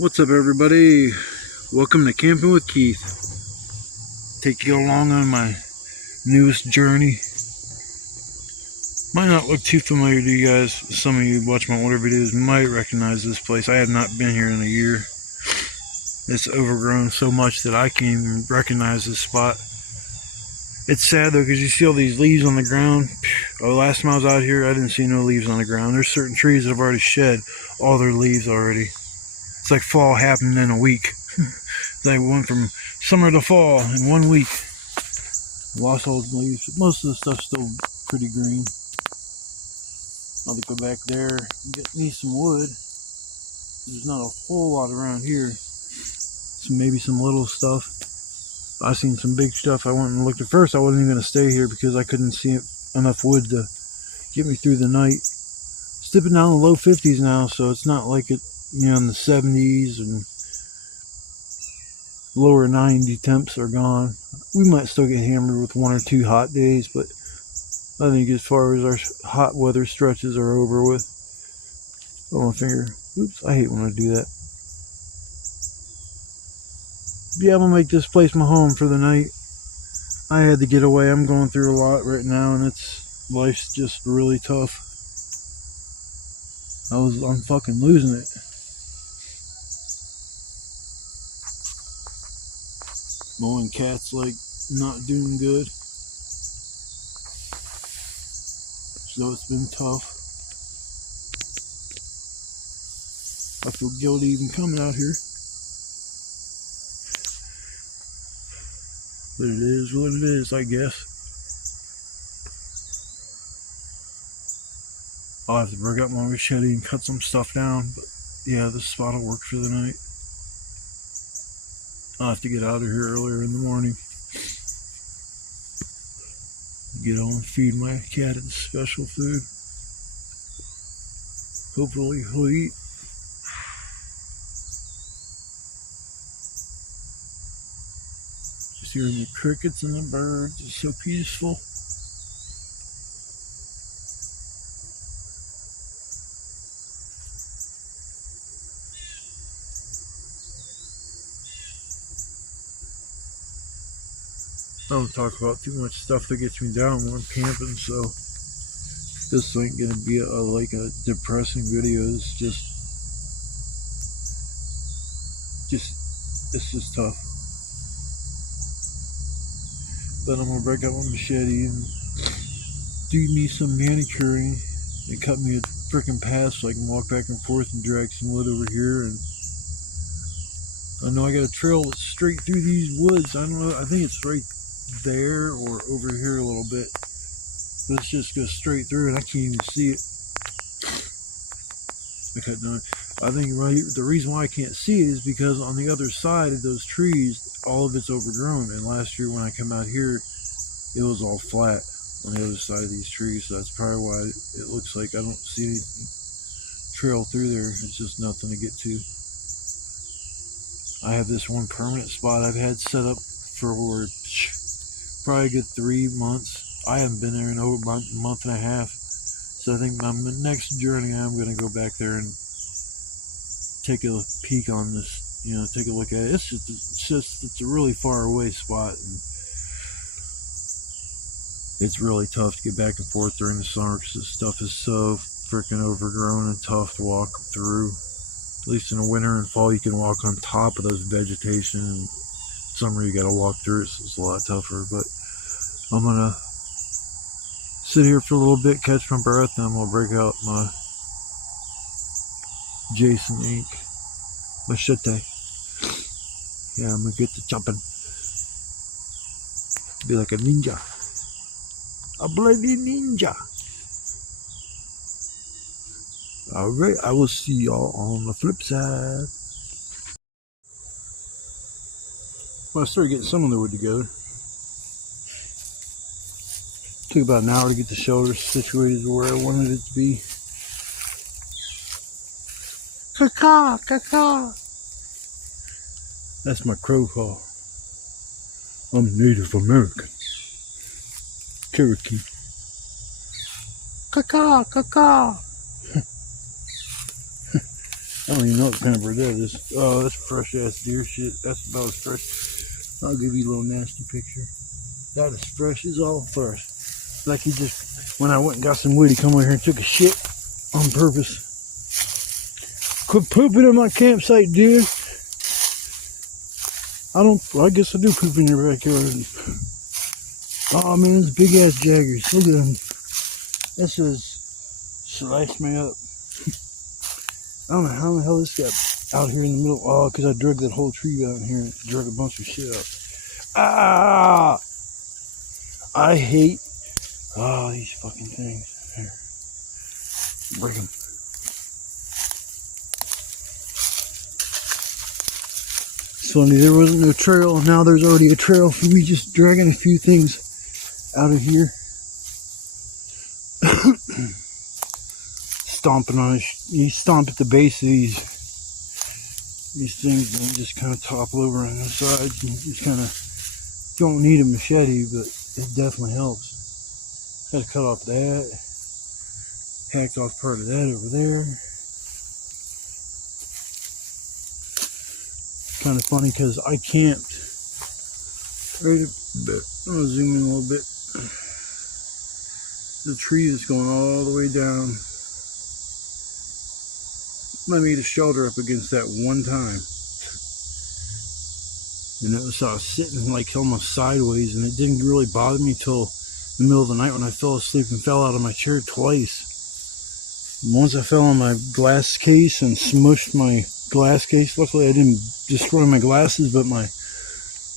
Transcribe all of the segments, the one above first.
What's up, everybody? Welcome to Camping with Keith. Take you along on my newest journey. Might not look too familiar to you guys. Some of you who watch my older videos might recognize this place. I have not been here in a year. It's overgrown so much that I can't even recognize this spot. It's sad though, because you see all these leaves on the ground. Oh, last time I was out here, I didn't see no leaves on the ground. There's certain trees that have already shed all their leaves already. It's like fall happened in a week. They went from summer to fall in 1 week. Lost all the leaves. Most of the stuff's still pretty green. I'll go back there and get me some wood. There's not a whole lot around here. So maybe some little stuff. I seen some big stuff. I went and looked at first. I wasn't even going to stay here because I couldn't see enough wood to get me through the night. It's dipping down in the low 50s now, so it's not like it, you know, in the 70s and lower 90 temps are gone. We might still get hammered with 1 or 2 hot days, but I think as far as our hot weather stretches are over with. Oh, my finger. Oops, I hate when I do that. Yeah, I'm gonna make this place my home for the night. I had to get away. I'm going through a lot right now, and life's just really tough. I'm fucking losing it. Mowing cat's like not doing good, so it's been tough. I feel guilty even coming out here, but it is what it is, I guess. I'll have to bring up my machete and cut some stuff down, but yeah, this spot will work for the night. I'll have to get out of here earlier in the morning. Get on and feed my cat its special food. Hopefully he'll eat. Just hearing the crickets and the birds is so peaceful. I don't talk about too much stuff that gets me down when I'm camping, so this ain't gonna be like a depressing video. It's just tough. Then I'm gonna break out my machete and do me some manicuring and cut me a freaking path so I can walk back and forth and drag some wood over here. And I know I got a trail that's straight through these woods. I don't know, I think it's right there or over here a little bit, but it's just goes straight through and I can't even see it. I think the reason why I can't see it is because on the other side of those trees, all of it's overgrown, and last year when I come out here, it was all flat on the other side of these trees, so that's probably why it looks like I don't see any trail through there. It's just nothing to get to. I have this one permanent spot I've had set up for probably a good 3 months. I haven't been there in over a month and a half. So I think my next journey, I'm going to go back there and take a peek on this, you know, take a look at it. It's a really far away spot, and it's really tough to get back and forth during the summer because this stuff is so freaking overgrown and tough to walk through. At least in the winter and fall, you can walk on top of those vegetation, and summer you got to walk through it, so it's a lot tougher. But I'm gonna sit here for a little bit, catch my breath, and I'm gonna break out my Jason ink machete. Yeah, I'm gonna get to chopping. Be like a ninja, a bloody ninja. Alright, I will see y'all on the flip side. Well, I started getting some of the wood together. Took about an hour to get the shelter situated where I wanted it to be. Caw-caw, caw-caw. That's my crow call. I'm Native American. Cherokee. Caw-caw, caw-caw. I don't even know what kind of bird that is. Oh, that's fresh ass deer shit. That's about as fresh. I'll give you a little nasty picture. That is fresh as all fresh. Like he just, when I went and got some wood, he come over here and took a shit on purpose. Quit pooping in my campsite, dude. I guess I do poop in your backyard. Oh man, those big ass jaggers. Look at them. This is slice me up. I don't know how the hell this got out here in the middle. Oh, because I drug that whole tree out here and drug a bunch of shit out. Ah! I hate these fucking things. Here. Break them. It's funny, there wasn't no trail, and now there's already a trail for me just dragging a few things out of here. Stomping on it. You stomp at the base of these things and just kind of topple over on the sides. And just kind of don't need a machete, but it definitely helps. Had to cut off that. Hacked off part of that over there. Kind of funny because I camped right a bit. I'm gonna zoom in a little bit. The tree is going all the way down. I made a shelter up against that one time, and it was sitting like almost sideways, and it didn't really bother me till the middle of the night when I fell asleep and fell out of my chair twice. Once I fell on my glass case and smushed my glass case. Luckily I didn't destroy my glasses, but my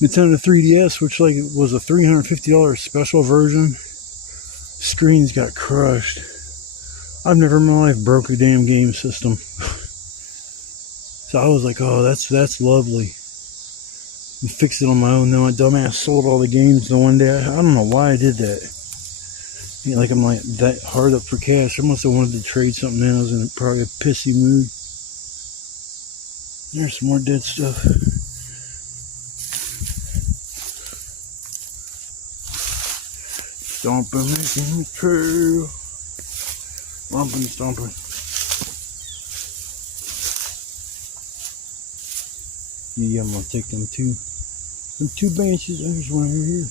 Nintendo 3DS, which like was a $350 special version, screens got crushed. I've never in my life broke a damn game system. So I was like, oh, that's lovely. And fixed it on my own. Then my dumbass sold all the games the one day. I don't know why I did that. You know, like I'm like that hard up for cash. I must have wanted to trade something in. I was in probably a pissy mood. There's some more dead stuff. Stomping, making true. Lumping, stomping. Yeah, I'm gonna take them two benches. There's one over here.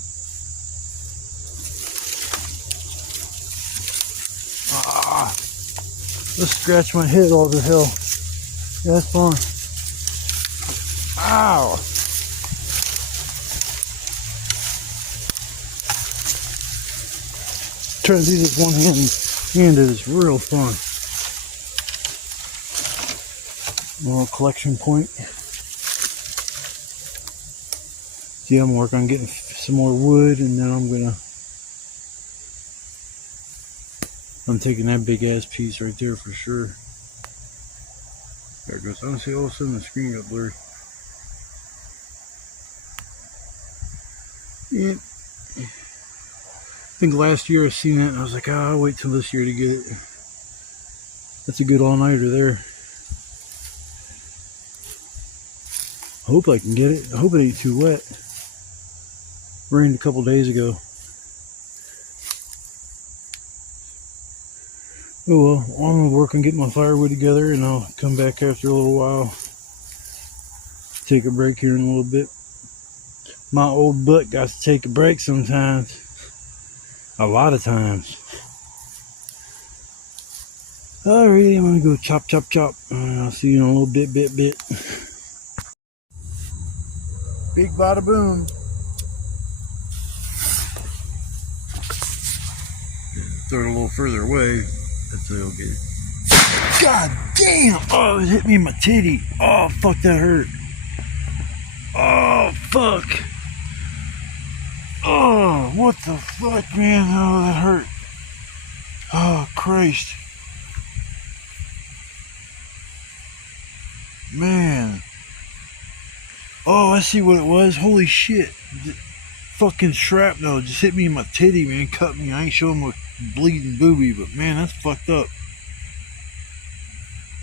Let's scratch my head all the hell. Yeah, that's fine. Ow! Trying to do this one-handed is real fun. A little collection point. See, I'm working on getting some more wood, and then I'm taking that big ass piece right there for sure. There it goes. I don't see, all of a sudden the screen got blurry. Yeah. I think last year I seen that and I was like, I'll wait till this year to get it. That's a good all-nighter there. I hope I can get it. I hope it ain't too wet. Rained a couple days ago. Oh well, I'm gonna work on getting my firewood together, and I'll come back after a little while. Take a break here in a little bit. My old butt got to take a break sometimes. A lot of times. Alrighty, I'm gonna go chop, chop, chop. I'll see you in a little bit. Big bada boom. Throw it a little further away. That's how you'll get it. God damn! Oh, it hit me in my titty. Oh, fuck, that hurt. Oh, fuck. Oh, what the fuck, man? Oh, that hurt. Oh, Christ. Man. Oh, I see what it was. Holy shit. The fucking shrapnel just hit me in my titty, man. Cut me. I ain't showing my bleeding boobie, but man, that's fucked up.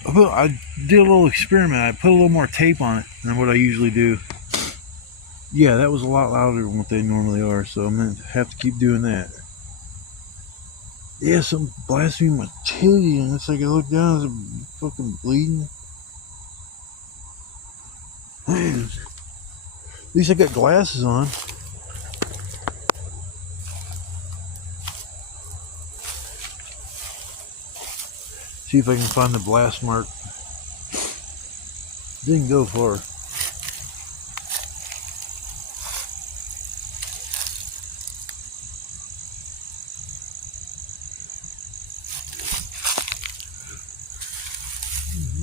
I did a little experiment. I put a little more tape on it than what I usually do. Yeah, that was a lot louder than what they normally are, so I'm going to have to keep doing that. Yeah, something blasted me in my titty, and it's like I look down, it's fucking bleeding. Man, at least I got glasses on. See if I can find the blast mark. Didn't go far.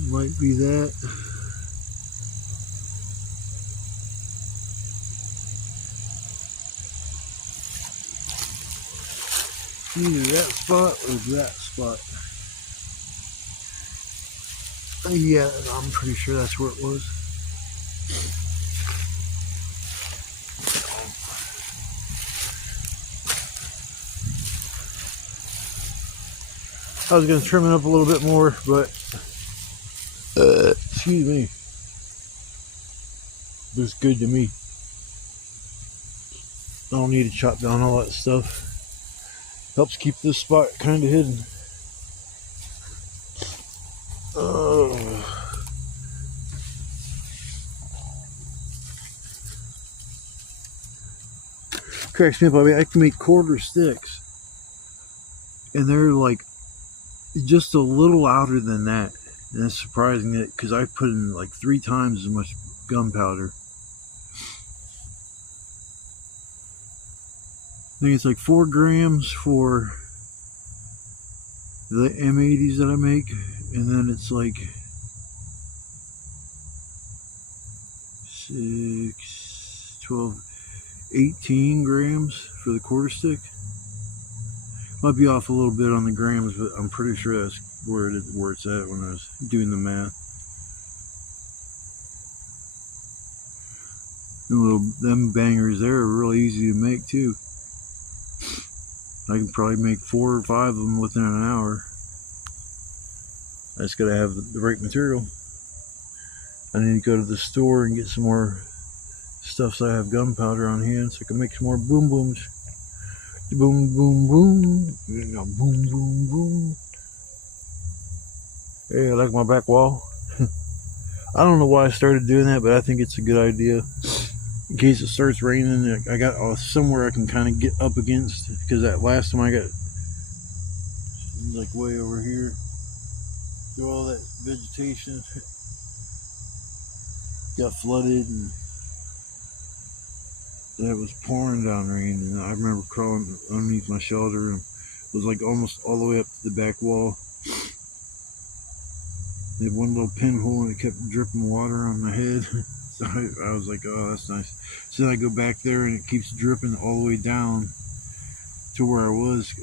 Might be that. Either that spot or that spot. Yeah, I'm pretty sure that's where it was. I was going to trim it up a little bit more, but excuse me. Looks good to me. I don't need to chop down all that stuff. Helps keep this spot kind of hidden. Cracks me up. I mean, I can make quarter sticks, and they're like just a little outer than that. And it's surprising that because I put in like 3 times as much gunpowder. I think it's like 4 grams for the M80s that I make, and then it's like 6, 12, 18 grams for the quarter stick. Might be off a little bit on the grams, but I'm pretty sure that's where it's at when I was doing the math. Them bangers there are really easy to make too. I can probably make 4 or 5 of them within an hour. I just gotta have the right material. I need to go to the store and get some more stuff so I have gunpowder on hand so I can make some more boom booms. Boom, boom, boom. Boom, boom, boom. Hey, I like my back wall. I don't know why I started doing that, but I think it's a good idea. In case it starts raining, I got somewhere I can kind of get up against, because that last time I got like way over here through all that vegetation, got flooded, and it was pouring down rain, and I remember crawling underneath my shelter, and it was like almost all the way up to the back wall. They had one little pinhole and it kept dripping water on my head. So I was like, oh, that's nice. So then I go back there and it keeps dripping all the way down to where I was.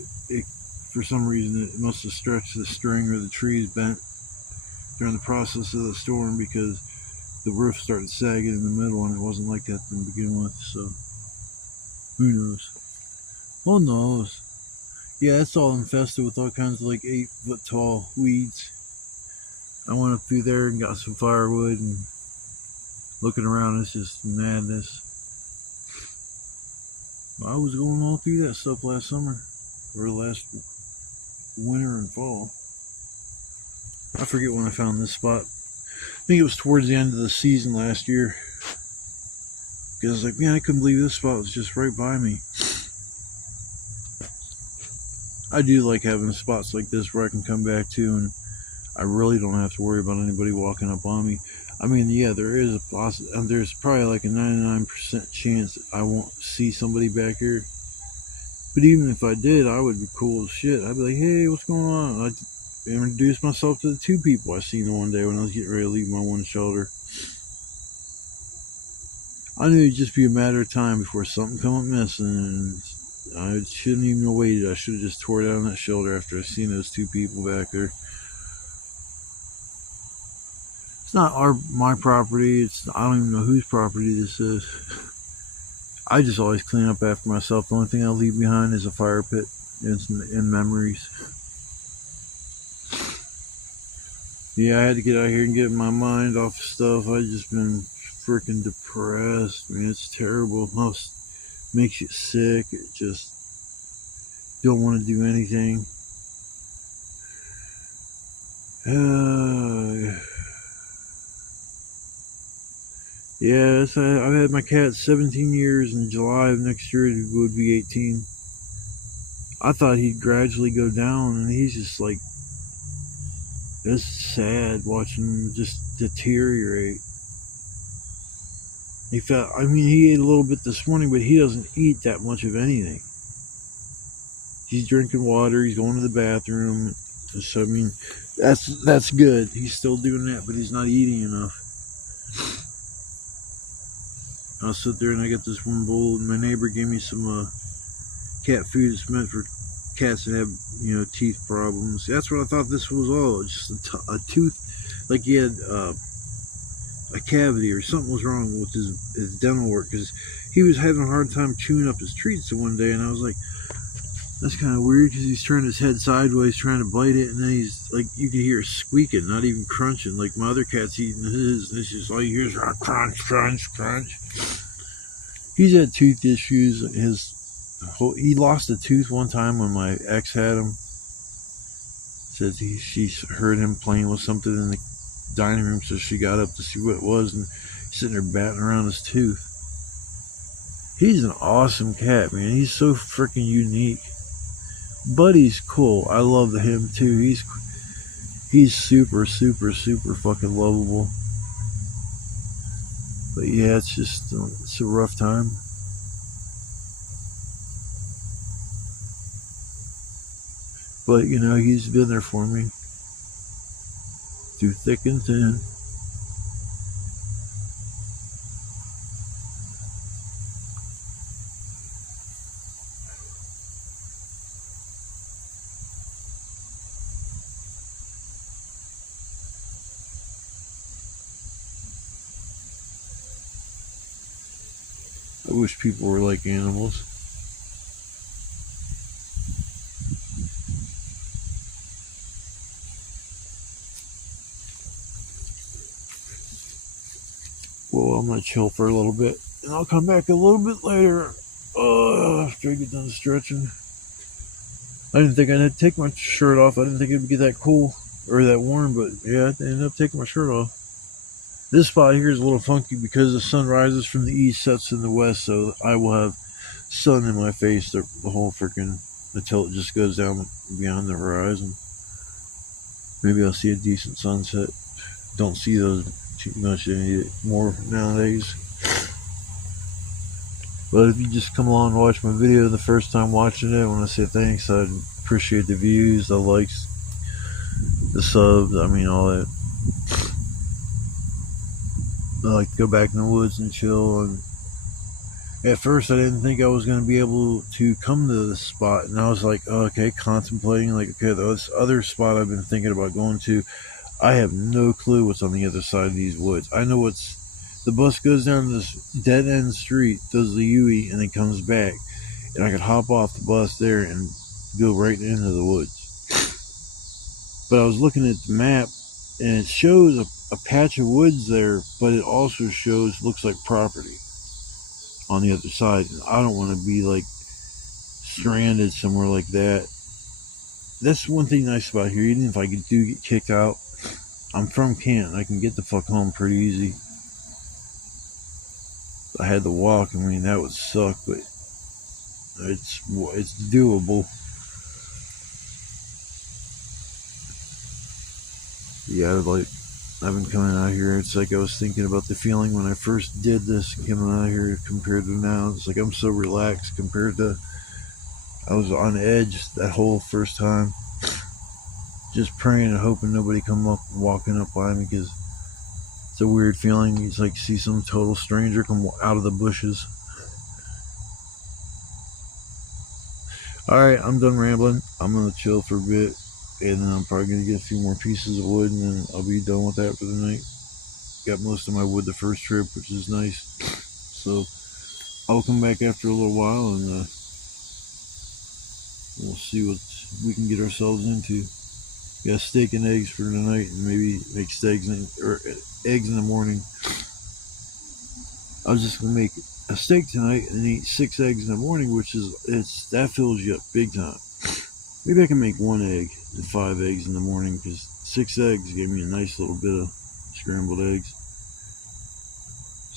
For some reason, it must have stretched the string or the trees bent during the process of the storm, because the roof started sagging in the middle, and it wasn't like that to begin with. So who knows? Who knows? Yeah, it's all infested with all kinds of like 8-foot tall weeds. I went up through there and got some firewood, and looking around, it's just madness. I was going all through that stuff last summer, or last winter and fall. I forget when I found this spot. I think it was towards the end of the season last year. Because I was like, man, I couldn't believe this spot was just right by me. I do like having spots like this where I can come back to, and I really don't have to worry about anybody walking up on me. I mean, yeah, there's probably like a 99% chance I won't see somebody back here. But even if I did, I would be cool as shit. I'd be like, hey, what's going on? I'd introduce myself to the 2 people I seen the one day when I was getting ready to leave my one shelter. I knew it'd just be a matter of time before something come up missing, and I shouldn't even have waited. I should have just tore down that shelter after I seen those 2 people back there. It's not my property. I don't even know whose property this is. I just always clean up after myself. The only thing I leave behind is a fire pit and memories. Yeah, I had to get out here and get my mind off of stuff. I just been freaking depressed. I mean, it's terrible. It makes you sick. It just don't want to do anything. Yeah, I've had my cat 17 years. In July of next year, it would be 18. I thought he'd gradually go down, and he's just like, it's sad watching him just deteriorate. He ate a little bit this morning, but he doesn't eat that much of anything. He's drinking water, he's going to the bathroom. So, that's good. He's still doing that, but he's not eating enough. I'll sit there and I got this one bowl, and my neighbor gave me some cat food. It's meant for cats that have, teeth problems. That's what I thought this was all. Just a tooth, like he had a cavity or something was wrong with his dental work, because he was having a hard time chewing up his treats one day, and I was like, that's kind of weird, because he's turning his head sideways trying to bite it, and then he's like, you can hear it squeaking, not even crunching like my other cat's eating his, and it's just all you hear is crunch, crunch, crunch. He's had tooth issues. He lost a tooth one time when my ex had him. Says she heard him playing with something in the dining room, so she got up to see what it was, and he's sitting there batting around his tooth. He's an awesome cat, man. He's so freaking unique. Buddy's cool. I love him too. He's super, super, super fucking lovable. But yeah, it's a rough time. But he's been there for me through thick and thin. I wish people were like animals. Well, I'm gonna chill for a little bit, and I'll come back a little bit later. After I get done stretching. I didn't think I'd take my shirt off. I didn't think it'd get that cool or that warm, but yeah, I ended up taking my shirt off. This spot here is a little funky because the sun rises from the east, sets in the west, so I will have sun in my face the whole freaking until it just goes down beyond the horizon. Maybe I'll see a decent sunset. Don't see those too much anymore nowadays. But if you just come along and watch my video the first time watching it, I want to say thanks. I appreciate the views, the likes, the subs, all that. I like to go back in the woods and chill. And at first I didn't think I was going to be able to come to this spot, and I was like, contemplating, this other spot I've been thinking about going to, I have no clue what's on the other side of these woods. I know the bus goes down this dead end street, does the U-E, and then comes back, and I could hop off the bus there and go right into the woods. But I was looking at the map, and it shows a patch of woods there, but it also looks like property on the other side, and I don't want to be like stranded somewhere like that. That's one thing nice about here. Even if I do get kicked out, I'm from Canton. I can get the fuck home pretty easy. I had to walk. That would suck, but it's doable. Yeah, I've been coming out here. It's like I was thinking about the feeling when I first did this, coming out here compared to now. It's like I'm so relaxed compared to I was on edge that whole first time, just praying and hoping nobody come up walking up by me, because it's a weird feeling. It's like see some total stranger come out of the bushes. Alright, I'm done rambling. I'm going to chill for a bit, and then I'm probably going to get a few more pieces of wood, and then I'll be done with that for the night. Got most of my wood the first trip, which is nice. So I'll come back after a little while, and we'll see what we can get ourselves into. Got steak and eggs for tonight, and maybe make eggs in the morning. I was just gonna make a steak tonight and eat 6 eggs in the morning, that fills you up big time. Maybe I can make 1 egg and 5 eggs in the morning, because 6 eggs gave me a nice little bit of scrambled eggs.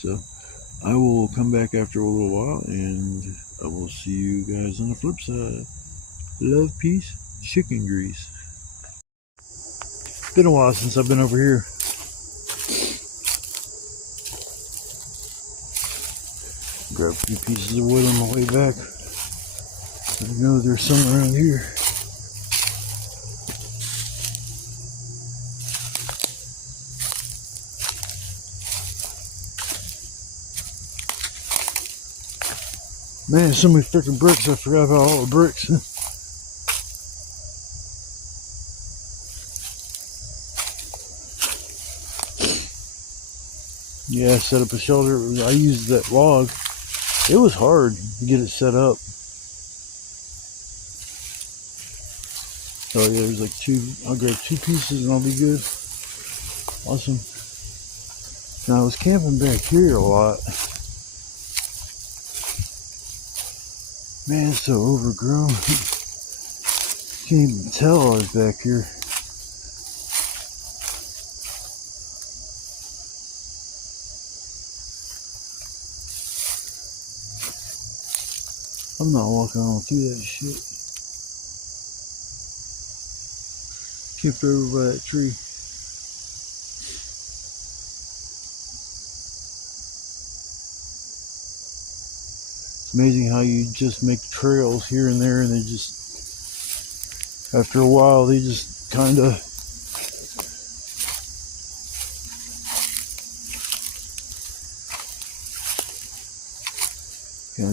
So I will come back after a little while, and I will see you guys on the flip side. Love, peace, chicken grease. Been a while since I've been over here. Grab a few pieces of wood on the way back. I know there's some around here. Man, so many freaking bricks. I forgot about all the bricks. Yeah, I set up a shelter. I used that log. It was hard to get it set up. So yeah, there's like two. I'll grab 2 pieces and I'll be good. Awesome. Now I was camping back here a lot. Man, it's so overgrown. Can't even tell I was back here. I'm not walking on through that shit. Camped over by that tree. It's amazing how you just make trails here and there, and they just, after a while, they just kind of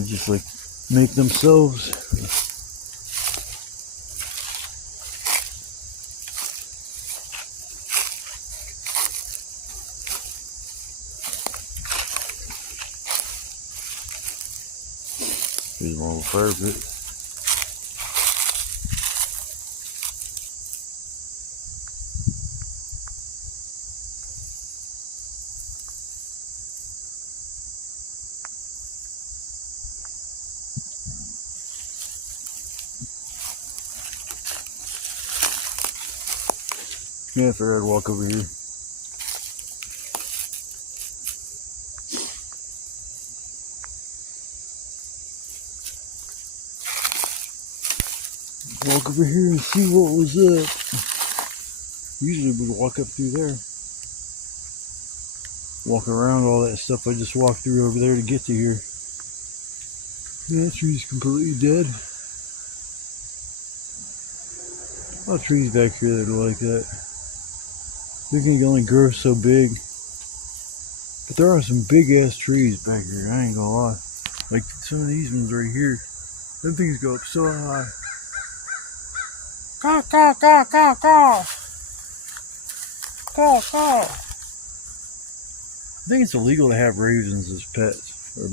just like make themselves. Here's my little fire pit. Yeah, I figured I'd walk over here. Walk over here and see what was up. Usually we'd walk up through there. Walk around all that stuff I just walked through over there to get to here. Yeah, that tree's completely dead. A lot of trees back here that are like that. They can only grow so big. But there are some big ass trees back here, I ain't gonna lie. Like some of these ones right here. Them things go up so high. Caw, caw, caw, caw, caw. Caw, caw. I think it's illegal to have ravens as pets, or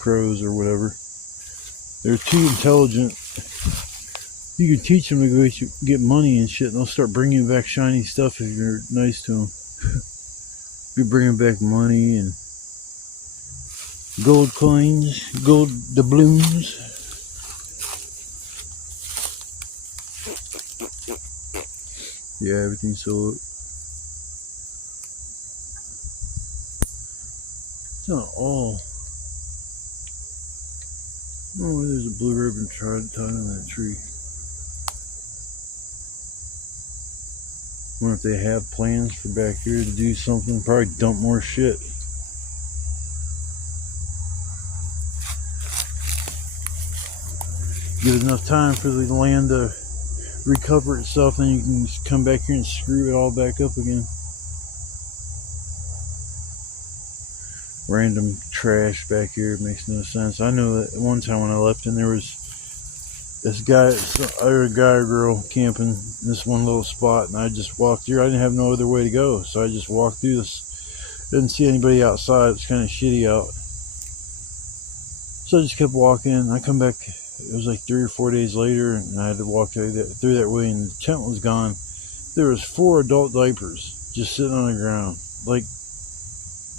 crows or whatever. They're too intelligent. You can teach them to go get money and shit, and they'll start bringing back shiny stuff if you're nice to them. Be bringing back money and gold coins, gold doubloons. Yeah, everything's so. It's not all. Oh, there's a blue ribbon tied on that tree. Wonder if they have plans for back here to do something. Probably dump more shit. Give enough time for the land to recover itself, then you can just come back here and screw it all back up again. Random trash back here, it makes no sense. I know that one time when I left and there was this guy, either a guy or girl camping in this one little spot, and I just walked through. I didn't have no other way to go, so I just walked through this. Didn't see anybody outside. It's kind of shitty out, so I just kept walking. I come back. It was like 3 or 4 days later, and I had to walk through that way, and the tent was gone. There was 4 adult diapers just sitting on the ground. Like,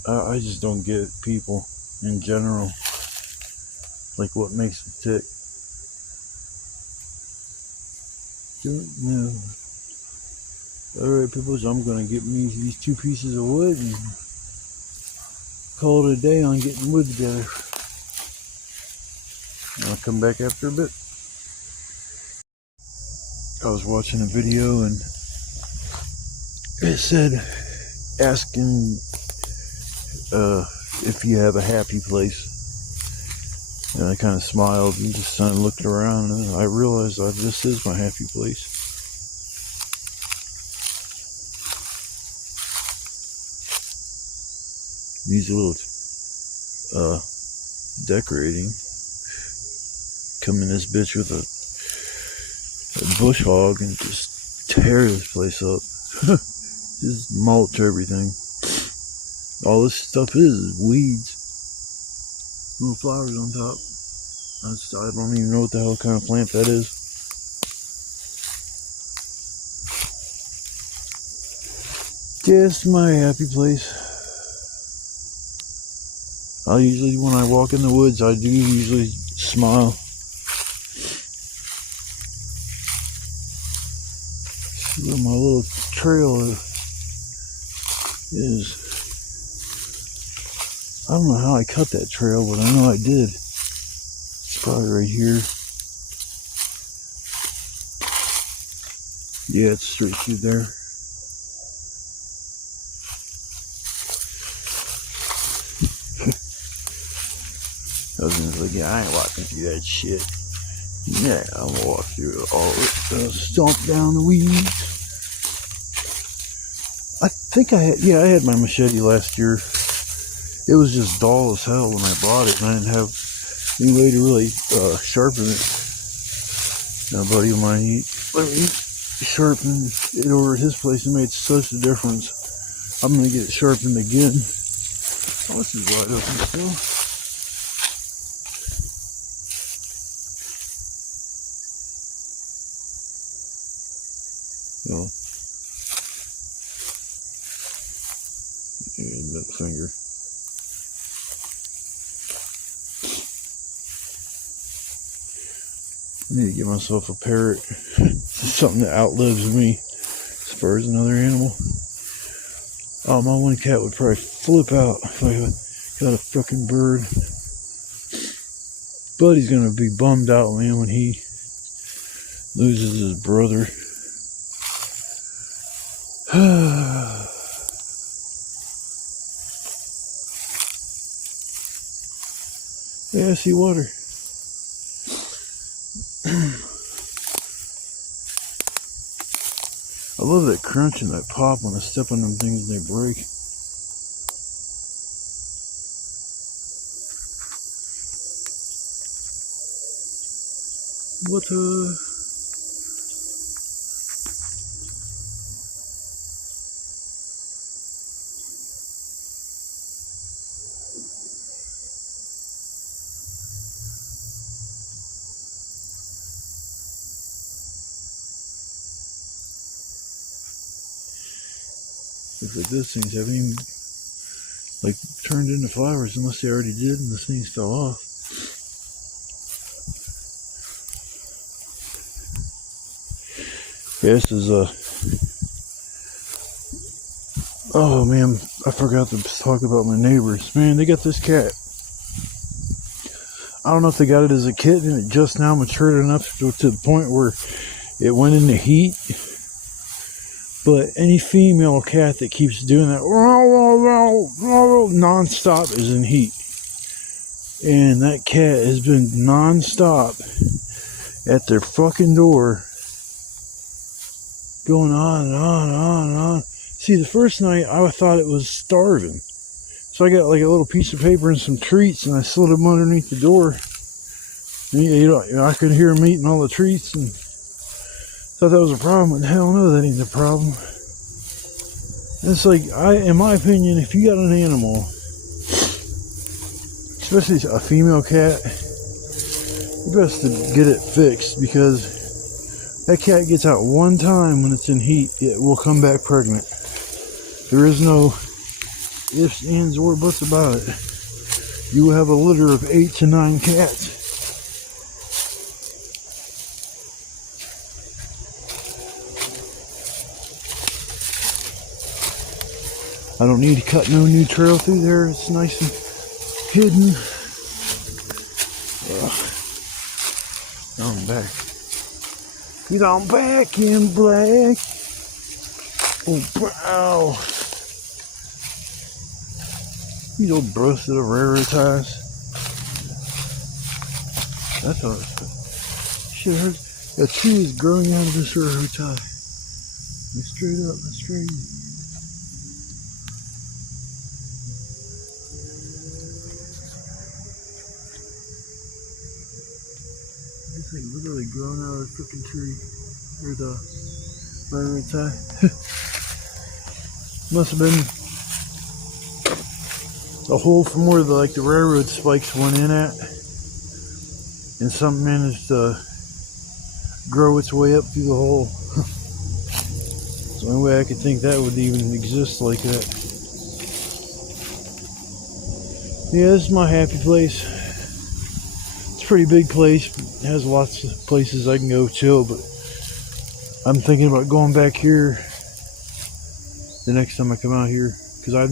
I just don't get people in general. Like, what makes them tick? Don't know. Alright, people, so I'm gonna get me these 2 pieces of wood and call it a day on getting wood together. I'll come back after a bit. I was watching a video and it said asking if you have a happy place. And I kind of smiled and just kind of looked around, and I realized that this is my happy place. These little decorating come in this bitch with a bush hog and just tear this place up. Just mulch everything. All this stuff is weeds. Little flowers on top. I don't even know what the hell kind of plant that is. Just my happy place. When I walk in the woods, I do usually smile. See where my little trail is. I don't know how I cut that trail, but I know I did. It's probably right here. Yeah, it's straight through there. Husband's like, yeah, I ain't walking through that shit. Yeah, I'm gonna walk through all of it. Stomp down the weeds. I think I had my machete last year. It was just dull as hell when I bought it, and I didn't have any way to really sharpen it. Now, a buddy of mine, he sharpened it over at his place and made such a difference. I'm going to get it sharpened again. Oh, this is wide open still. Oh. Middle finger. I need to get myself a parrot. Something that outlives me as far as another animal. Oh, my one cat would probably flip out if I got a fucking bird. But he's gonna be bummed out, man, when he loses his brother. Yeah, I see water. I love that crunch and that pop when I step on them things and they break. What looks like those things haven't even turned into flowers unless they already did and the things fell off. Yeah, this is oh man, I forgot to talk about my neighbors. Man, they got this cat. I don't know if they got it as a kitten and it just now matured enough to the point where it went into heat. But any female cat that keeps doing that non-stop is in heat. And that cat has been non-stop at their fucking door, going on and on and on and on. See, the first night I thought it was starving. So I got like a little piece of paper and some treats and I slid them underneath the door. And, I could hear them eating all the treats and thought that was a problem, but hell no, that ain't the problem. And it's like, in my opinion, if you got an animal, especially a female cat, you best to get it fixed, because that cat gets out one time when it's in heat, it will come back pregnant. There is no ifs, ands, or buts about it. You will have a litter of 8 to 9 cats. I don't need to cut no new trail through there. It's nice and hidden. I'm back. He's on back in black. Oh, wow. These old bros that are railroad ties. That's all. Shit, I heard a tree is growing out of this railroad tie. Let's straight up, let's straight. This thing literally growing out of the freaking tree. Or the railroad tie. Must have been a hole from where the railroad spikes went in at. And something managed to grow its way up through the hole. It's the only way I could think that would even exist like that. Yeah, this is my happy place. It's a pretty big place. It has lots of places I can go chill, but I'm thinking about going back here the next time I come out here. Because I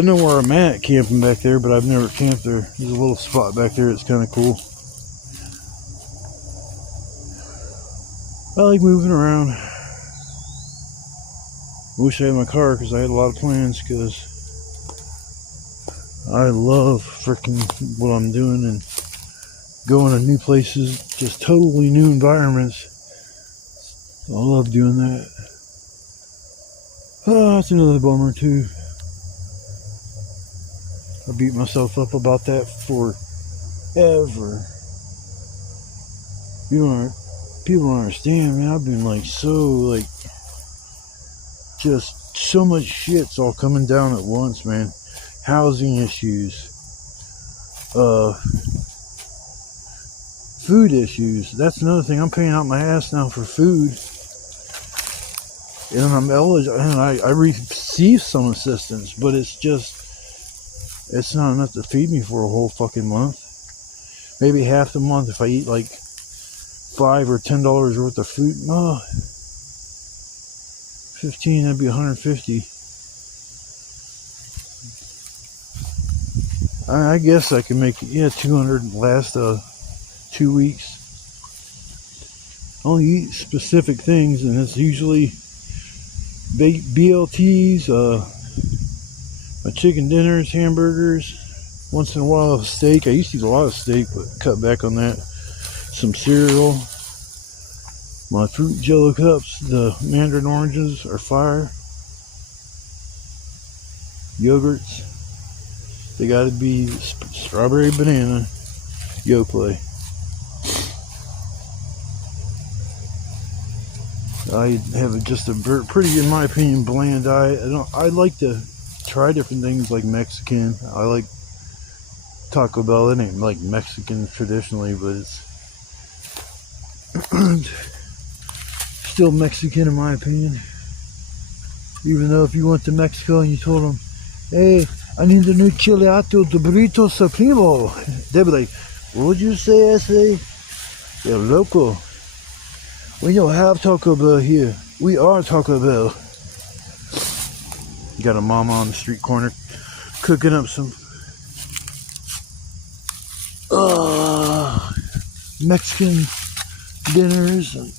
know where I'm at camping back there, but I've never camped there. There's a little spot back there that's kind of cool. I like moving around. I wish I had my car because I had a lot of plans, because I love freaking what I'm doing and going to new places, just totally new environments. I love doing that. Oh, that's another bummer too. I beat myself up about that forever. People don't understand, man. I've been just so much shit's all coming down at once, man. Housing issues, food issues. That's another thing. I'm paying out my ass now for food, and I'm eligible, and I receive some assistance, but it's not enough to feed me for a whole fucking month. Maybe half the month if I eat like $5 or $10 worth of food. No, 15, that'd be 150. I guess I can make, 200 last 2 weeks. I only eat specific things, and it's usually BLTs, my chicken dinners, hamburgers, once in a while a steak. I used to eat a lot of steak, but cut back on that. Some cereal, my fruit jello cups, the mandarin oranges are fire. Yogurts, they gotta be strawberry banana Yoplait. I have just a pretty, in my opinion, bland diet. I like to try different things like Mexican. I like Taco Bell. It ain't like Mexican traditionally, but it's still Mexican in my opinion. Even though if you went to Mexico and you told them, hey, I need the new chiliato de burrito supremo, they'd be like, what would you say, I You're local. We don't have Taco Bell here. We are Taco Bell. Got a mama on the street corner cooking up some Mexican dinners and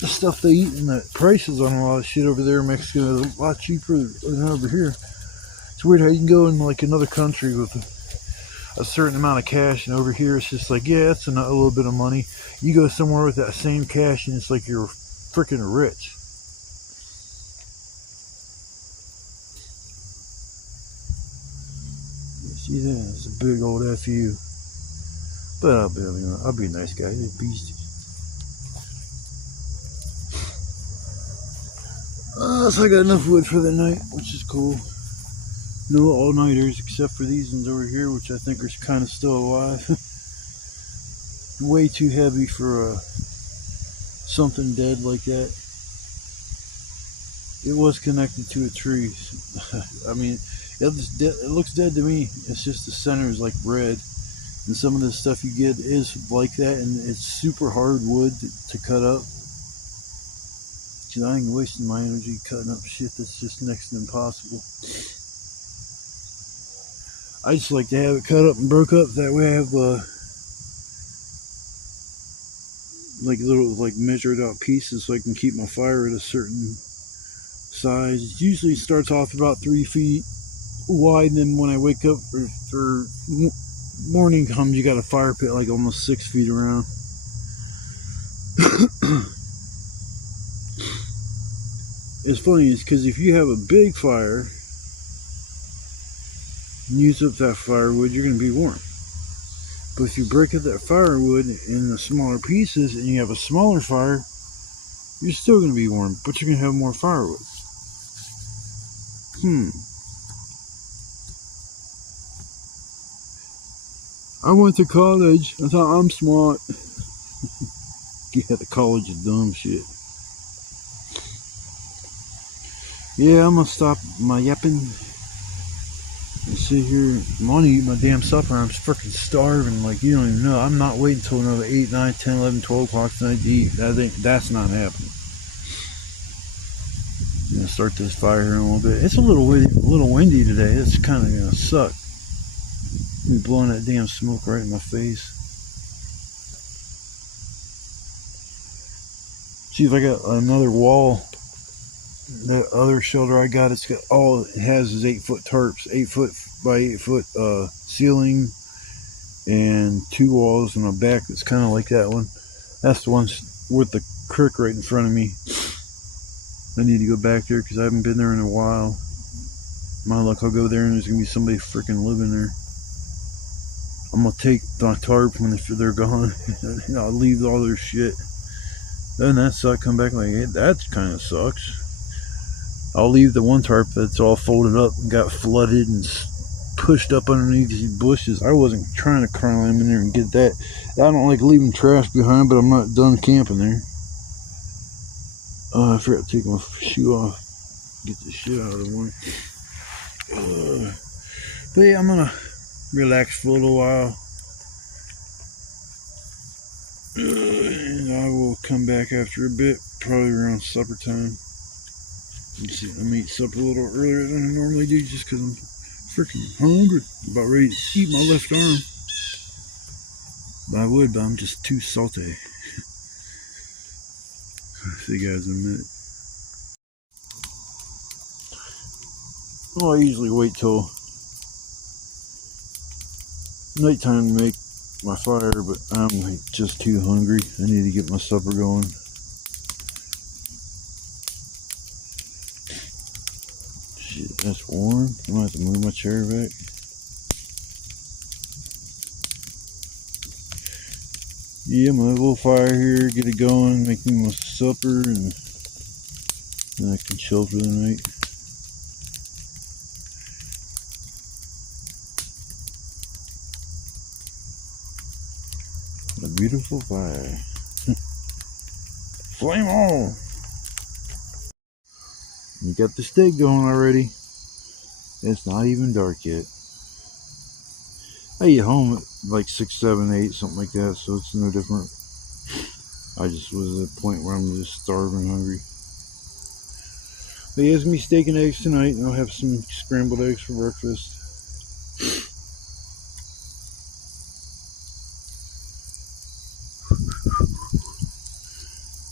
the stuff they eat, and the prices on a lot of shit over there in Mexico are a lot cheaper than over here. It's weird how you can go in like another country with a certain amount of cash, and over here it's just like, yeah, it's a little bit of money. You go somewhere with that same cash and it's like you're freaking rich. See that? It's a big old FU. But I'll be a nice guy. He's a beast. So I got enough wood for the night, which is cool. No all-nighters except for these ones over here, which I think are kind of still alive. Way too heavy for something dead like that. It was connected to a tree. I mean, it looks dead to me. It's just the center is like red, and some of the stuff you get is like that, and it's super hard wood to cut up. Just Because I ain't wasting my energy cutting up shit that's just next to impossible. I just like to have it cut up and broke up. That way I have like little like measured out pieces so I can keep my fire at a certain size. It usually starts off about 3 feet wide, and then when I wake up or morning comes, you got a fire pit like almost 6 feet around. It's funny, it's because if you have a big fire and use up that firewood, you're going to be warm. But if you break up that firewood in the smaller pieces and you have a smaller fire, you're still going to be warm, but you're going to have more firewood. I went to college. I thought I'm smart. Yeah, the college is dumb shit. Yeah, I'm gonna stop my yapping and sit here. I'm gonna eat my damn supper. I'm freaking starving. Like, you don't even know. I'm not waiting until another 8, 9, 10, 11, 12 o'clock tonight to eat. That's not happening. I'm gonna start this fire here in a little bit. It's a little windy today. It's kind of gonna suck. Me blowing that damn smoke right in my face. See if I got another wall. The other shelter I got, it's got all it has is 8-foot tarps, 8-foot by 8-foot ceiling, and 2 walls in the back that's kind of like that one. That's the one with the creek right in front of me. I need to go back there because I haven't been there in a while. My luck, I'll go there and there's gonna be somebody freaking living there. I'm gonna take my tarp when they're gone. I'll leave all their shit. Then that suck, come back like, hey, that kind of sucks. I'll leave the one tarp that's all folded up and got flooded and pushed up underneath these bushes. I wasn't trying to climb in there and get that. I don't like leaving trash behind, but I'm not done camping there. I forgot to take my shoe off. Get the shit out of the way. But yeah, I'm gonna relax for a little while. And I will come back after a bit, probably around supper time. See, I'm eating supper a little earlier than I normally do just because I'm freaking hungry. About ready to eat my left arm. But I would, but I'm just too salty. See you guys in a minute. Oh, I usually wait till nighttime to make my fire, but I'm like just too hungry. I need to get my supper going. Shit, that's warm. I'm gonna have to move my chair back. Yeah, my little fire here, get it going, make me my supper, and then I can chill for the night. A beautiful fire. Flame on! You got the steak going already. It's not even dark yet. I eat home at like 6, 7, 8, something like that, so it's no different. I just was at a point where I'm just starving, hungry. But yeah, it's me steak and eggs tonight, and I'll have some scrambled eggs for breakfast.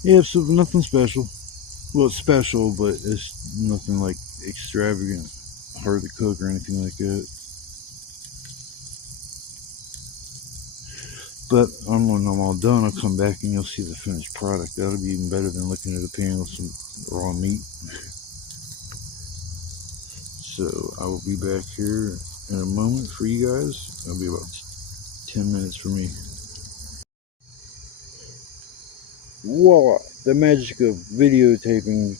Yeah, so nothing special. Well, it's special, but it's nothing like extravagant, hard to cook or anything like that. But when I'm all done, I'll come back and you'll see the finished product. That'll be even better than looking at a pan with some raw meat. So I will be back here in a moment for you guys. It'll be about 10 minutes for me. Voila! The magic of videotaping.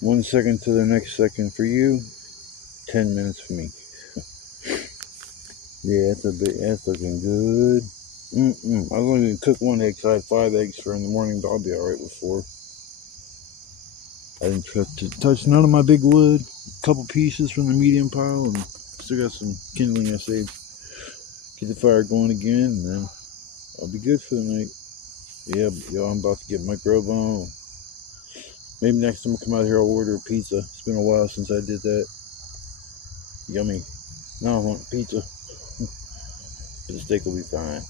1 second to the next second for you. 10 minutes for me. Yeah, that's looking good. I was only going to cook 1 egg, so I had 5 eggs for in the morning, but I'll be alright with 4. I didn't touch none of my big wood. A couple pieces from the medium pile, and still got some kindling I saved. Get the fire going again, and then I'll be good for the night. Yeah, yo, I'm about to get my grub on. Maybe next time I come out here, I'll order a pizza. It's been a while since I did that. Yummy. Now I want pizza. But the steak will be fine.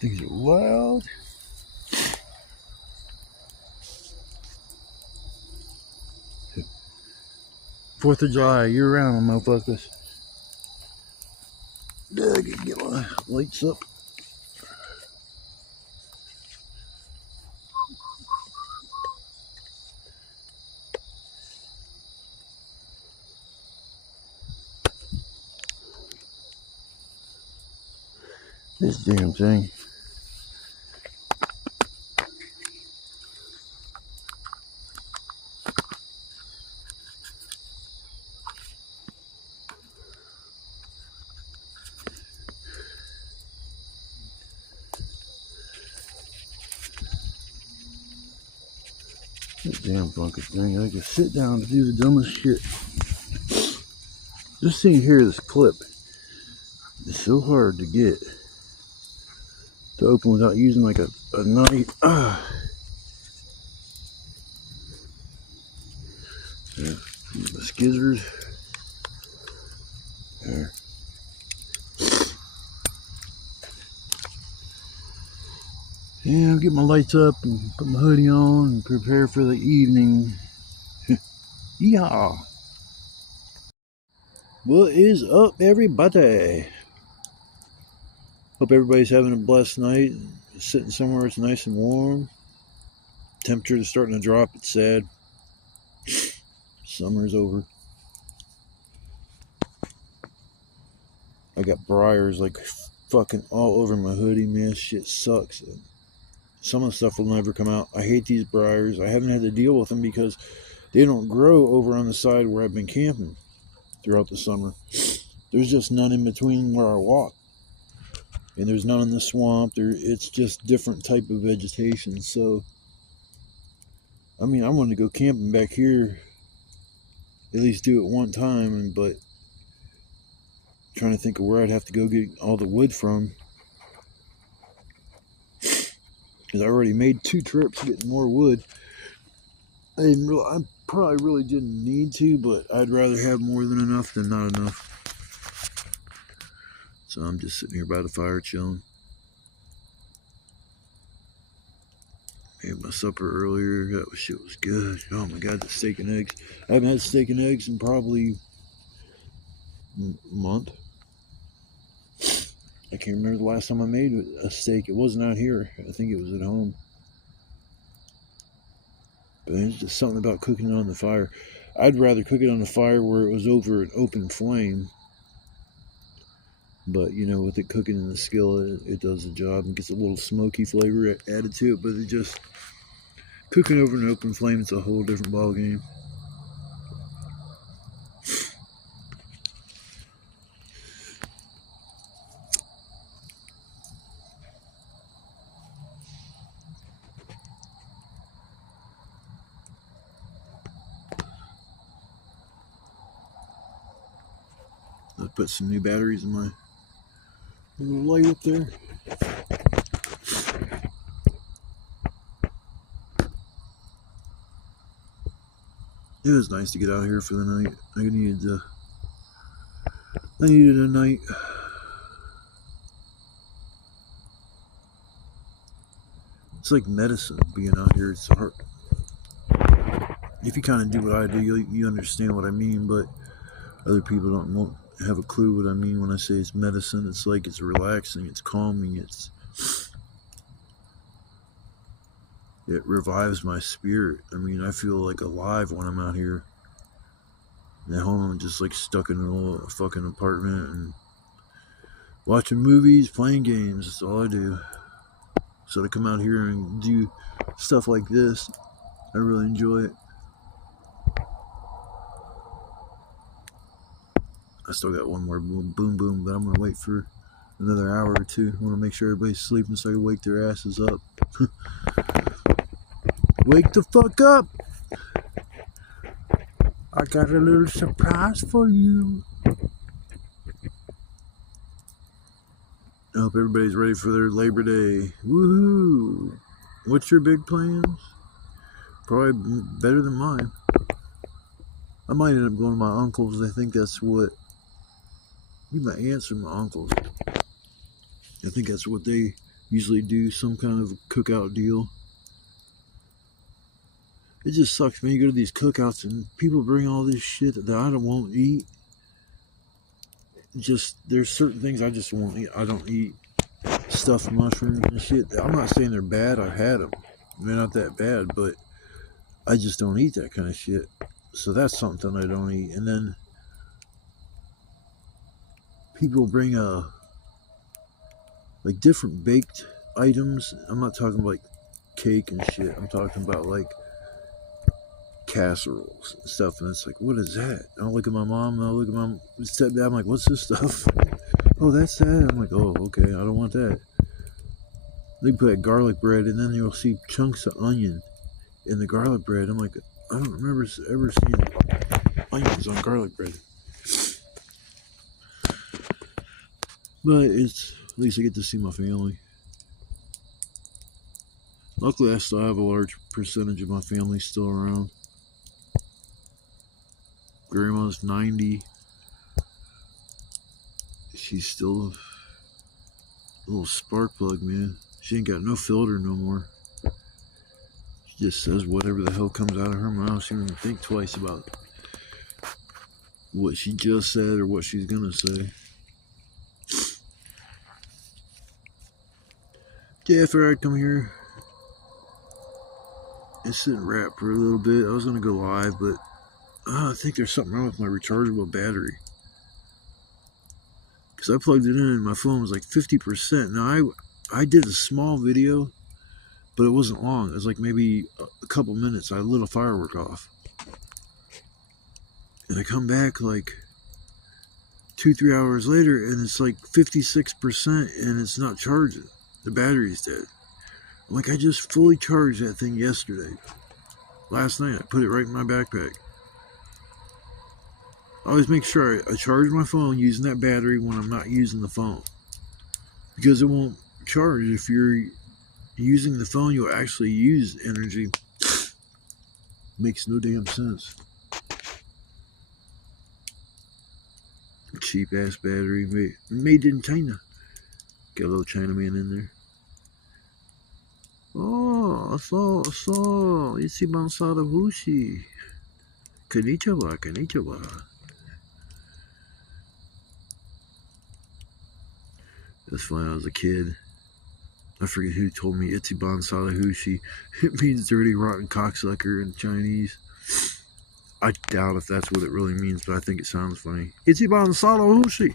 Things are wild. Fourth of July, year round, motherfuckers. I can get my lights up. This damn thing. This damn fucking thing. I can sit down to do the dumbest shit. Just seeing here, this clip is so hard to get to open without using like a knife. Yeah, the skizzers. There. Yeah, I'll get my lights up and put my hoodie on and prepare for the evening. Yeah. What is up, everybody? Hope everybody's having a blessed night. Sitting somewhere it's nice and warm. Temperature is starting to drop. It's sad. Summer's over. I got briars like fucking all over my hoodie, man. Shit sucks. Some of the stuff will never come out. I hate these briars. I haven't had to deal with them because they don't grow over on the side where I've been camping throughout the summer. There's just none in between where I walk. And there's none in the swamp. It's just different type of vegetation. So, I mean, I want to go camping back here. At least do it one time. But trying to think of where I'd have to go get all the wood from. Because I already made 2 trips getting more wood. I probably really didn't need to, but I'd rather have more than enough than not enough. So I'm just sitting here by the fire chilling. Had my supper earlier. That shit was good. Oh my god, the steak and eggs. I haven't had steak and eggs in probably a month. I can't remember the last time I made a steak. It wasn't out here. I think it was at home. But there's just something about cooking it on the fire. I'd rather cook it on the fire where it was over an open flame. But, you know, with it cooking in the skillet, it does the job and gets a little smoky flavor added to it. But it just, cooking over an open flame, it's a whole different ball game. I put some new batteries in my little light up there. It was nice to get out here for the night. I needed a night. It's like medicine being out here. It's hard. If you kind of do what I do, you understand what I mean, but other people won't have a clue what I mean when I say it's medicine. It's like it's relaxing, it's calming, it revives my spirit. I mean, I feel like alive when I'm out here. And at home, I'm just like stuck in a little fucking apartment and watching movies, playing games. That's all I do. So to come out here and do stuff like this, I really enjoy it. I still got one more boom boom, but I'm gonna wait for another hour or two. I want to make sure everybody's sleeping so I can wake their asses up. Wake the fuck up! I got a little surprise for you. I hope everybody's ready for their Labor Day. Woohoo! What's your big plans? Probably better than mine. I might end up going to my uncle's. I think that's what... Maybe my aunts or my uncles. I think that's what they usually do, some kind of cookout deal. It just sucks, man. You go to these cookouts and people bring all this shit that I won't eat. Just, there's certain things I just won't eat. I don't eat stuffed mushrooms and shit. I'm not saying they're bad. I've had them. They're not that bad, but I just don't eat that kind of shit. So that's something I don't eat. And then people bring like different baked items. I'm not talking about like cake and shit. I'm talking about like casseroles and stuff. And it's like, what is that? And I'll look at my mom and I'll look at my stepdad. I'm like, what's this stuff? Oh, that's that. I'm like, oh, okay, I don't want that. They put garlic bread, and then you'll see chunks of onion in the garlic bread. I'm like, I don't remember ever seeing onions on garlic bread. But it's, at least I get to see my family. Luckily, I still have a large percentage of my family still around. Grandma's 90. She's still a little spark plug, man. She ain't got no filter no more. She just says whatever the hell comes out of her mouth. She doesn't think twice about what she just said or what she's gonna say. Yeah, I figured I'd come here and sit and rap for a little bit. I was gonna go live, but I think there's something wrong with my rechargeable battery. Because I plugged it in and my phone was like 50%. Now, I did a small video, but it wasn't long. It was like maybe a couple minutes. I lit a firework off. And I come back like 2-3 hours later and it's like 56% and it's not charging. The battery's dead. I'm like, I just fully charged that thing yesterday. Last night, I put it right in my backpack. I always make sure I charge my phone using that battery when I'm not using the phone. Because it won't charge. If you're using the phone, you'll actually use energy. Makes no damn sense. Cheap ass battery made in China. Got a little Chinaman in there. Oh, so, Ichiban Sadahushi. Konnichiwa, konnichiwa. That's funny, I was a kid. I forget who told me Ichiban Sadahushi. It means dirty, rotten cocksucker in Chinese. I doubt if that's what it really means, but I think it sounds funny. Ichiban Sadahushi.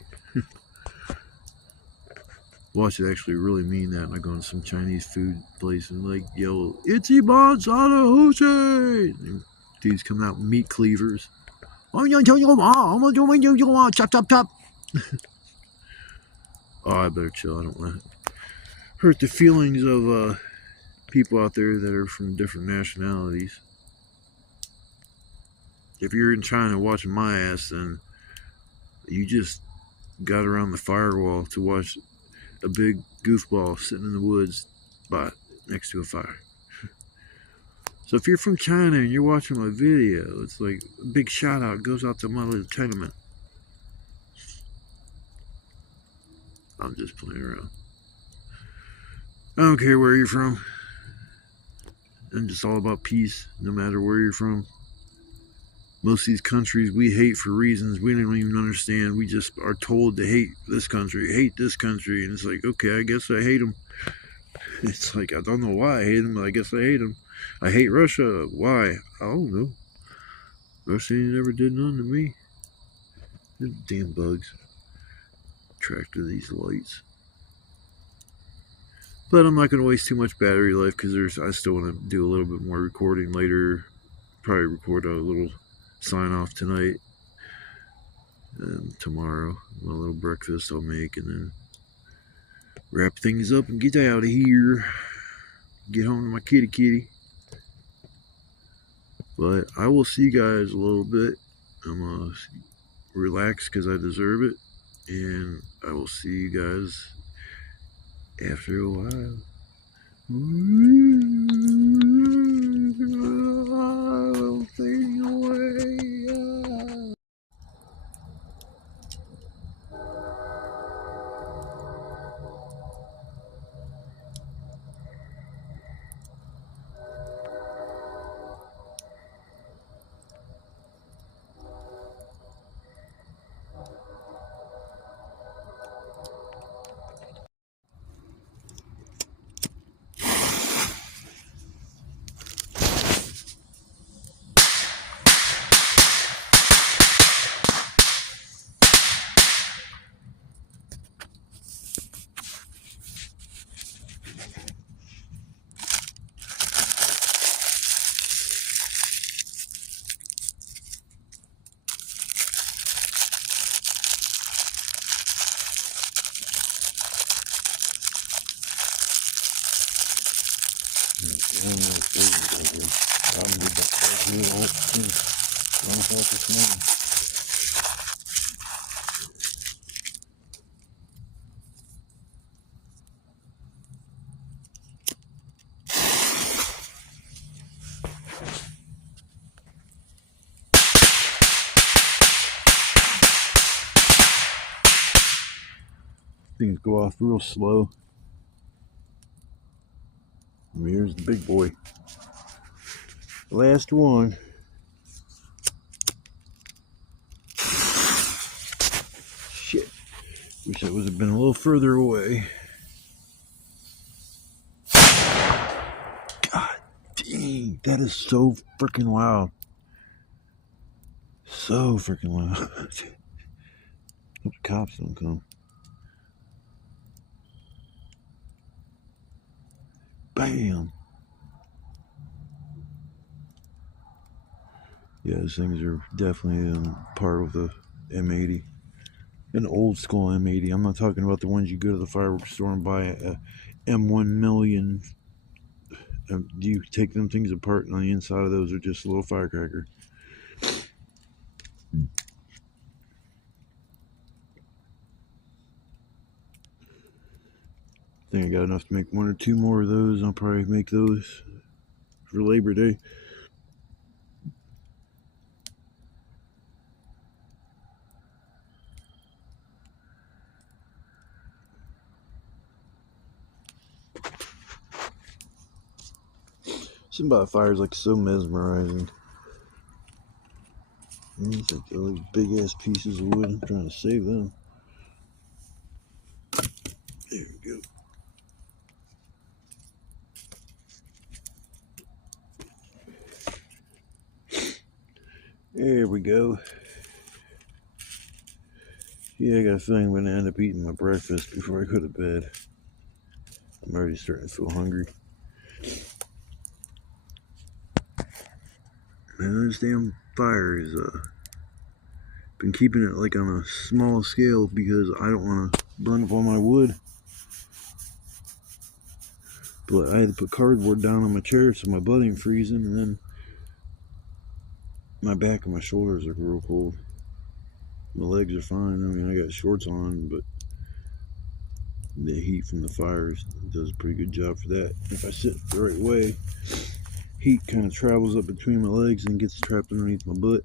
Watch it actually really mean that. I go to some Chinese food place and like yell, Ichiban Sadahushi! Dudes coming out with meat cleavers. Chop, chop, chop. Oh, I better chill. I don't want to hurt the feelings of people out there that are from different nationalities. If you're in China watching my ass, then you just got around the firewall to watch a big goofball sitting in the woods next to a fire. So if you're from China and you're watching my video, it's like a big shout out goes out to my little Chinaman. I'm just playing around. I don't care where you're from. I'm just all about peace, no matter where you're from. Most of these countries we hate for reasons we don't even understand. We just are told to hate this country, and it's like, okay, I guess I hate them. It's like, I don't know why I hate them, but I guess I hate them. I hate Russia. Why? I don't know. Russia ain't never did nothing to me. Them damn bugs. Attracted to these lights. But I'm not going to waste too much battery life because I still want to do a little bit more recording later. Probably record a little sign off tonight and tomorrow. A little breakfast I'll make, and then wrap things up and get out of here. Get home to my kitty. But I will see you guys a little bit. I'm gonna relax because I deserve it. And I will see you guys after a while. Fading away. Things go off real slow. And here's the big boy. Last one. Shit. Wish I would have been a little further away. God dang, that is so freaking loud. So freaking loud. Hope the cops don't come. Bam. Yeah, these things are definitely part of the M80. An old school M80. I'm not talking about the ones you go to the fireworks store and buy a M1 million. You take them things apart and on the inside of those are just a little firecracker. I think I got enough to make 1 or 2 more of those. I'll probably make those for Labor Day. Something about fire is like so mesmerizing. It's like those big ass pieces of wood. I'm trying to save them. There we go. There we go. Yeah, I got a feeling I'm going to end up eating my breakfast before I go to bed. I'm already starting to feel hungry. Man, this damn fire is been keeping it like on a small scale because I don't want to burn up all my wood. But I had to put cardboard down on my chair so my butt ain't freezing, and then my back and my shoulders are real cold. My legs are fine. I mean, I got shorts on, but the heat from the fires does a pretty good job for that. If I sit the right way, heat kind of travels up between my legs and gets trapped underneath my butt.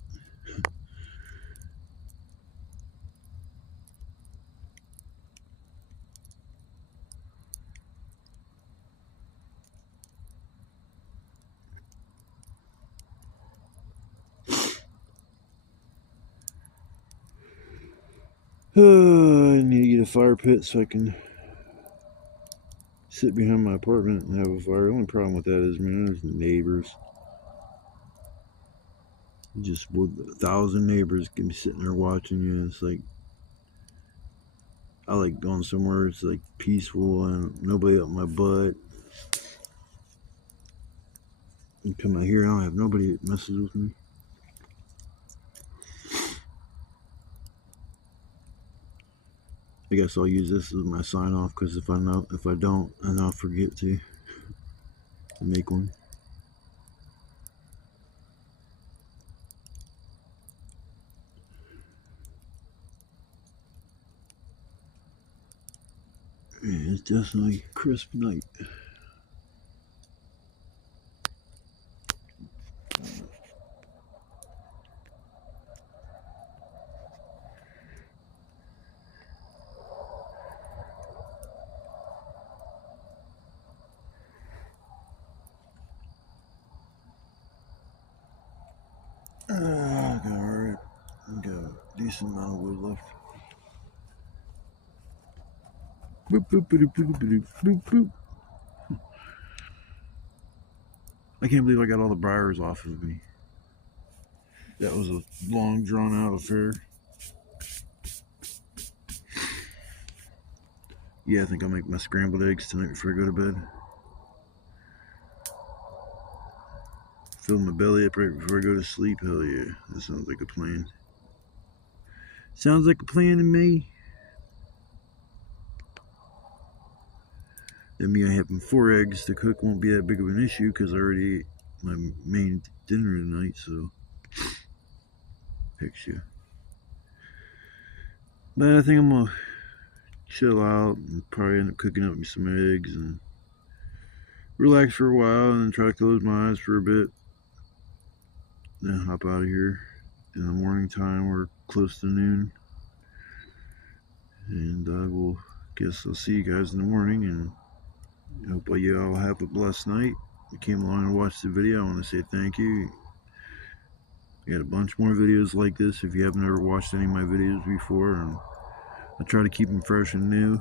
I need to get a fire pit so I can sit behind my apartment and have a fire. The only problem with that is, man, there's neighbors. Just with 1,000 neighbors can be sitting there watching you. It's like, I like going somewhere it's like peaceful and nobody up my butt. You come out here, I don't have nobody that messes with me. I guess I'll use this as my sign off, because if I don't, and I'll forget to make one. Yeah, it's definitely a crisp night. Alright, I got a decent amount of wood left. Boop, boop, boop, boop, boop, boop, boop. I can't believe I got all the briars off of me. That was a long, drawn out affair. Yeah, I think I'll make my scrambled eggs tonight before I go to bed. Fill my belly up right before I go to sleep. Hell yeah, that sounds like a plan. Sounds like a plan to me. That means having 4 eggs to cook won't be that big of an issue, because I already ate my main dinner tonight, so heck yeah. But I think I'm gonna chill out and probably end up cooking up me some eggs and relax for a while, and then try to close my eyes for a bit, then hop out of here in the morning time. We're close to noon, and I will guess I'll see you guys in the morning, and I hope you all have a blessed night. If you came along and watched the video, I want to say thank you. I got a bunch more videos like this if you haven't ever watched any of my videos before, and I try to keep them fresh and new.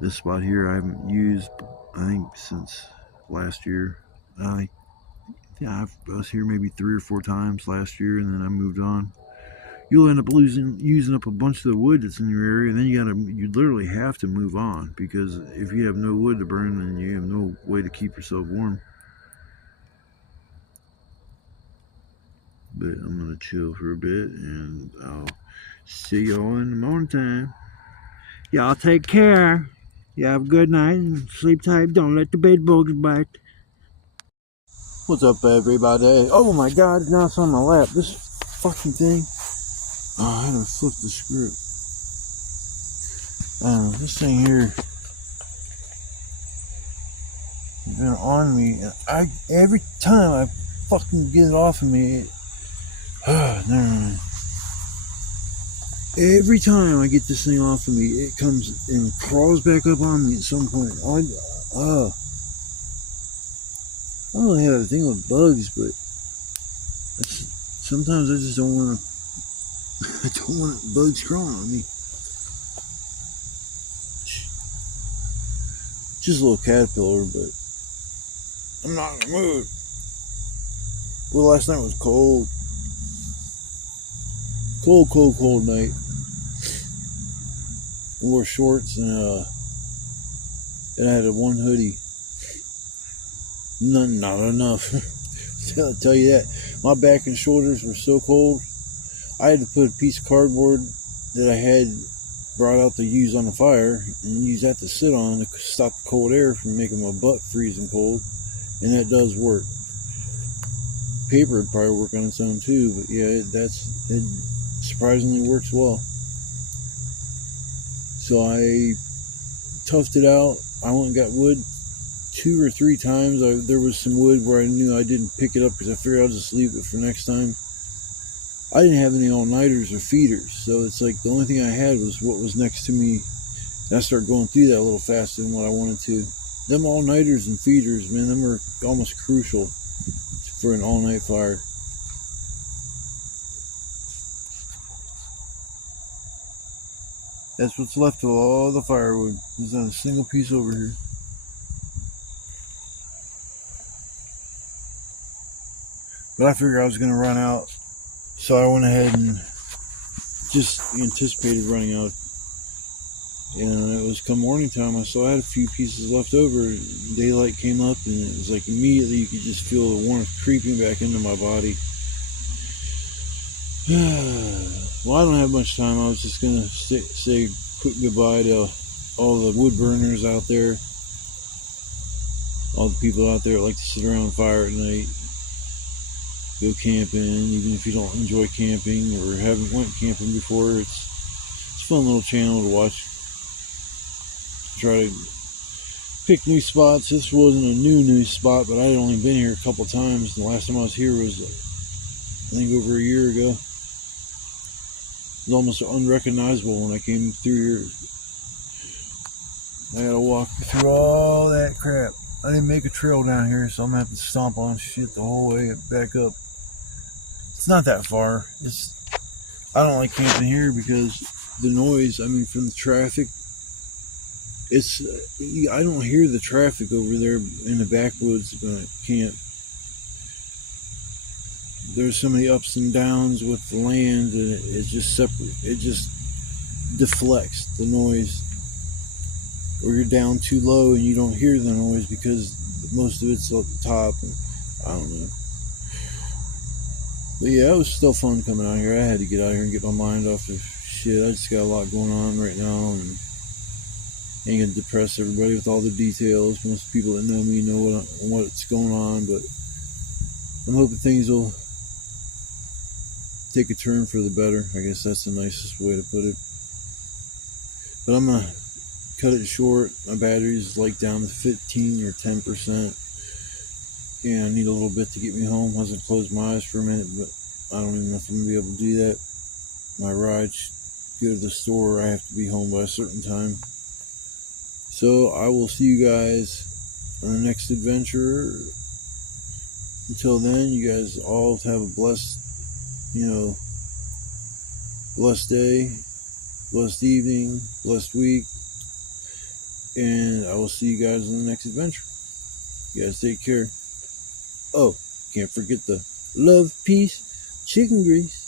This spot here I haven't used, I think, since last year. I was here maybe 3 or 4 times last year, and then I moved on. You'll end up using up a bunch of the wood that's in your area, and then you literally have to move on, because if you have no wood to burn, then you have no way to keep yourself warm. But I'm gonna chill for a bit, and I'll see y'all in the morning time. Y'all take care. You have a good night and sleep tight. Don't let the bed bugs bite. What's up, everybody? Oh my god, now it's on my lap. This fucking thing. Oh, I had to flip the script. This thing here has been on me, and every time I fucking get it off of me, never mind. Every time I get this thing off of me, it comes and crawls back up on me at some point. I don't really have a thing with bugs, but sometimes I just don't want to. I don't want bugs crawling on me. Just a little caterpillar, but I'm not in the mood. Well, last night was cold. Cold night. I wore shorts and I had one hoodie. Not enough. I'll tell you that. My back and shoulders were so cold. I had to put a piece of cardboard that I had brought out to use on the fire and use that to sit on to stop the cold air from making my butt freezing cold. And that does work. Paper would probably work on its own too, but yeah, it surprisingly works well. So I toughed it out. I went and got wood 2 or 3 times. There was some wood where I knew I didn't pick it up because I figured I'll just leave it for next time. I didn't have any all-nighters or feeders, so it's like the only thing I had was what was next to me. And I started going through that a little faster than what I wanted to. Them all-nighters and feeders, man, them are almost crucial for an all-night fire. That's what's left of all the firewood. There's not a single piece over here. But I figured I was going to run out, so I went ahead and just anticipated running out. And it was come morning time, I still had a few pieces left over. Daylight came up, and it was like immediately you could just feel the warmth creeping back into my body. Well, I don't have much time. I was just gonna say quick goodbye to all the wood burners out there, all the people out there that like to sit around the fire at night, go camping. Even if you don't enjoy camping or haven't went camping before, it's a fun little channel to watch. Try to pick new spots. This wasn't a new spot, but I had only been here a couple times. The last time I was here was, I think, over a year ago. It was almost unrecognizable when I came through here. I gotta walk through all that crap. I didn't make a trail down here, so I'm gonna have to stomp on shit the whole way back up. It's not that far. I don't like camping here because the noise, I mean, from the traffic, I don't hear the traffic over there in the backwoods when I camp. There's so many ups and downs with the land, and it just deflects the noise. Or you're down too low and you don't hear the noise because most of it's up the top, and I don't know. But yeah, it was still fun coming out here. I had to get out here and get my mind off of shit. I just got a lot going on right now, and ain't gonna depress everybody with all the details. Most people that know me know what's going on, but I'm hoping things will take a turn for the better. I guess that's the nicest way to put it. But I'm gonna cut it short. My battery's like down to 15 or 10%. And I need a little bit to get me home. I was gonna close my eyes for a minute, but I don't even know if I'm gonna be able to do that. My ride go to the store. I have to be home by a certain time. So I will see you guys on the next adventure. Until then, you guys all have a blessed day, blessed evening, blessed week. And I will see you guys in the next adventure. You guys take care. Oh, can't forget the love, peace, chicken grease.